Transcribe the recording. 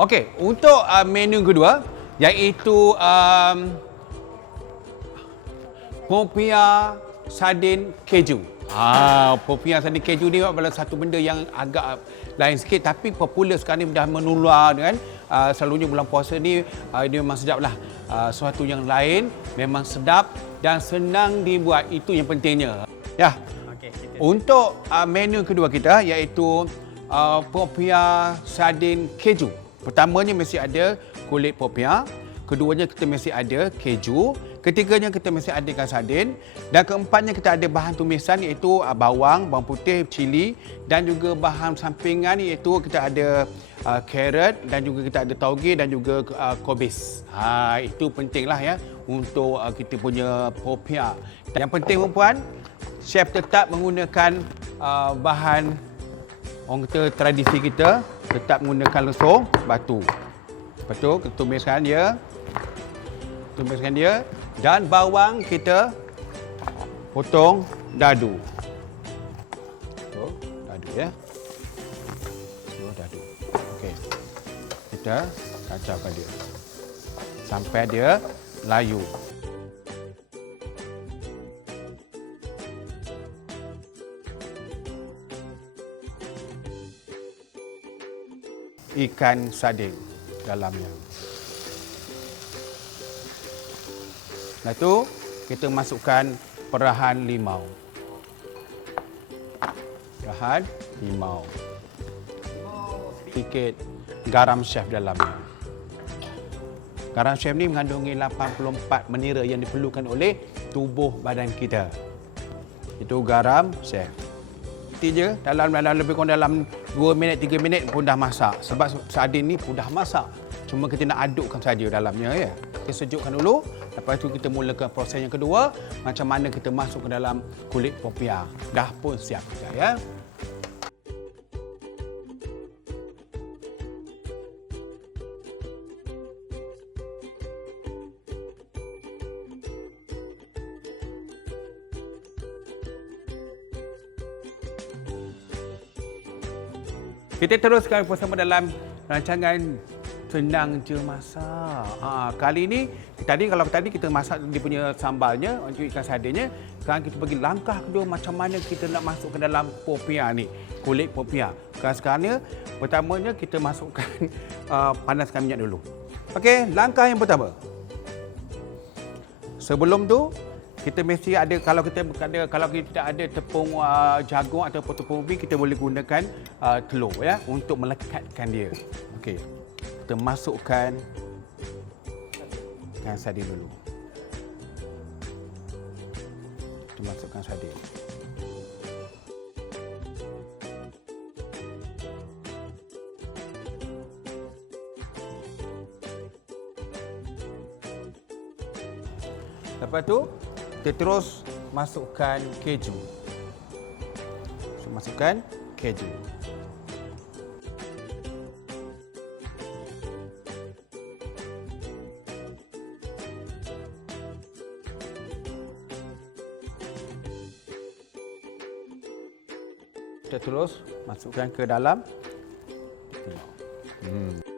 Okey, untuk uh, menu kedua iaitu um, popia sardin keju. Ah, popia sardin keju ni adalah satu benda yang agak lain sikit tapi popular sekarang ni dah menular kan. Uh, selalunya bulan puasa ni uh, ini memang sedap lah. Uh, sesuatu yang lain memang sedap dan senang dibuat. Itu yang pentingnya. Ya. Kita Untuk uh, menu kedua kita iaitu uh, popia sardin keju. Pertamanya mesti ada kulit popia, keduanya kita mesti ada keju, ketiganya kita mesti adakan sardin dan keempatnya kita ada bahan tumisan iaitu uh, bawang, bawang putih, cili dan juga bahan sampingan iaitu kita ada uh, carrot dan juga kita ada tauge dan juga uh, kobis. Ha itu pentinglah ya untuk uh, kita punya popia. Yang penting perempuan chef tetap menggunakan uh, bahan orang kata tradisi kita tetap menggunakan lesung batu. Lepas tu kita tumiskan dia. Tumiskan dia dan bawang kita potong dadu. Tu, dadu ya. Tu dadu. Okey. Kita kacaukan dia. Sampai dia layu. Ikan sardin dalamnya. Lepas tu kita masukkan perahan limau. Perahan limau. Sikit garam chef dalamnya. Garam chef ni mengandungi 84 mineral yang diperlukan oleh tubuh badan kita. Itu garam chef. Je dalam, dalam lebih kurang dalam 2 minit 3 minit pun dah masak. Sebab sardin ni pun dah masak. Cuma kita nak adukkan saja dalamnya ya. Kita sejukkan dulu. Lepas tu kita mulakan proses yang kedua. Macam mana kita masuk ke dalam kulit popia. Dah pun siap kita ya. Kita teruskan bersama dalam rancangan senang je masak. Ha, kali ini tadi kalau tadi kita masak dia punya sambalnya untuk ikan sardinnya, sekarang kita bagi langkah kedua macam mana kita nak masuk ke dalam popia ni, kulit popia. Sekarang sekarangnya pertamanya kita masukkan uh, panaskan minyak dulu. Okey, langkah yang pertama. Sebelum tu kita mesti ada kalau kita ada kalau kita ada tepung uh, jagung atau tepung ubi kita boleh gunakan uh, telur ya untuk melekatkan dia. Okey. Kita masukkan ikan sardin dulu. Kita masukkan sardin. Lepas tu kita terus masukkan keju. So, masukkan keju. Kita terus masukkan ke dalam. Hmm.